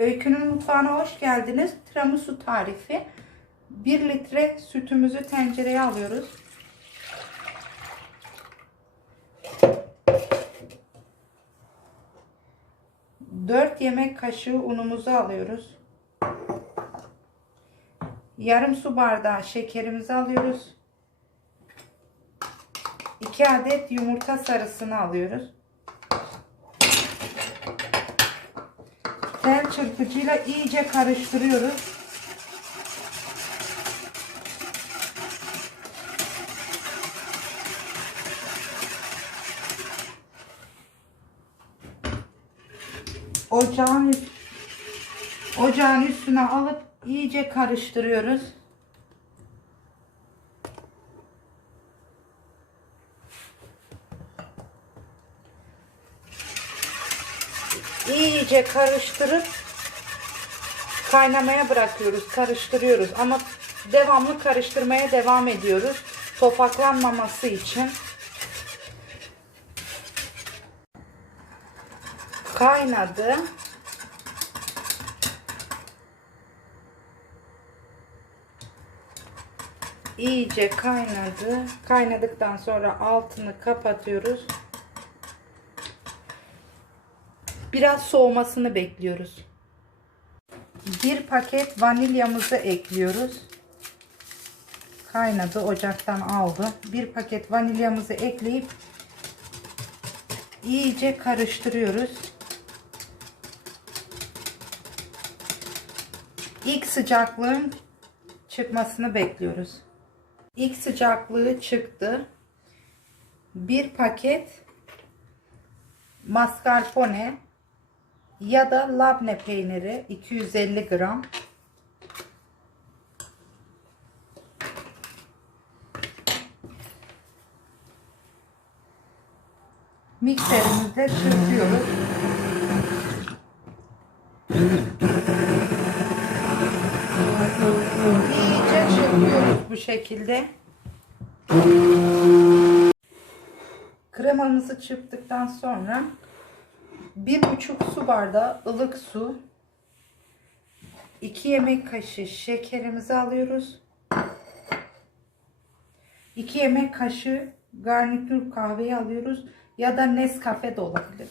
Öykünün mutfağına hoş geldiniz. Tiramisu tarifi. 1 litre sütümüzü tencereye alıyoruz. Dört yemek kaşığı unumuzu alıyoruz. Yarım su bardağı şekerimizi alıyoruz. 2 adet yumurta sarısını alıyoruz. Çırpıcıyla iyice karıştırıyoruz. Ocağın ocağın üstüne alıp iyice karıştırıyoruz. İyice karıştırıp kaynamaya bırakıyoruz. Karıştırıyoruz ama devamlı karıştırmaya devam ediyoruz. Topaklanmaması için. Kaynadı. İyice kaynadı. Kaynadıktan sonra altını kapatıyoruz. Biraz soğumasını bekliyoruz. Bir paket vanilyamızı ekliyoruz. Kaynadı, ocaktan aldı. Bir paket vanilyamızı ekleyip iyice karıştırıyoruz. İlk sıcaklığın çıkmasını bekliyoruz. İlk sıcaklığı çıktı. Bir paket mascarpone ya da labne peyniri 250 gram. Mikserimizde çırpıyoruz. İyice çırpıyoruz bu şekilde. Kremamızı çırptıktan sonra bir buçuk su bardağı ılık su. 2 yemek kaşığı şekerimizi alıyoruz. 2 yemek kaşığı garnitür kahveyi alıyoruz. Ya da Nescafe de olabilir.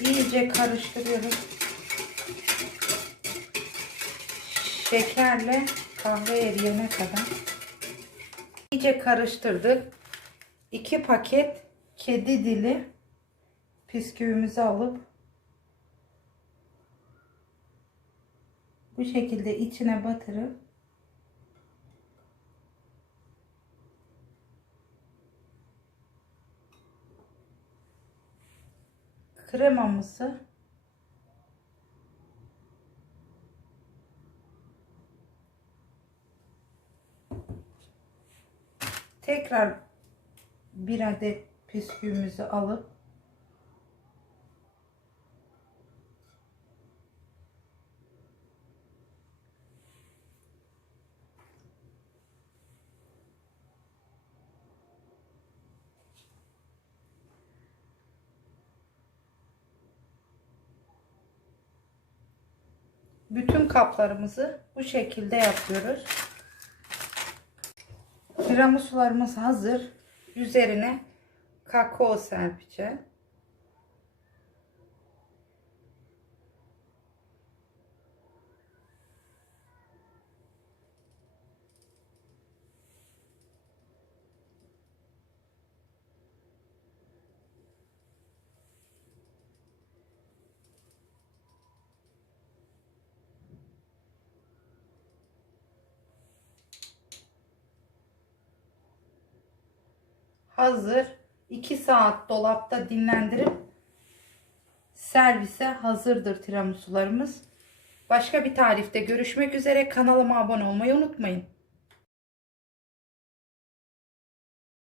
İyice karıştırıyoruz şekerle kahve eriyene kadar iyice karıştırdık. 2 paket kedi dili bisküvimizi alıp bu şekilde içine batırıp kremamızı tekrar bir adet bisküvimizi alıp bütün kaplarımızı bu şekilde yapıyoruz. Tiramisularımız hazır. Üzerine kakao serpeceğim. Hazır. 2 saat dolapta dinlendirip servise hazırdır tiramisularımız. Başka bir tarifte görüşmek üzere. Kanalıma abone olmayı unutmayın.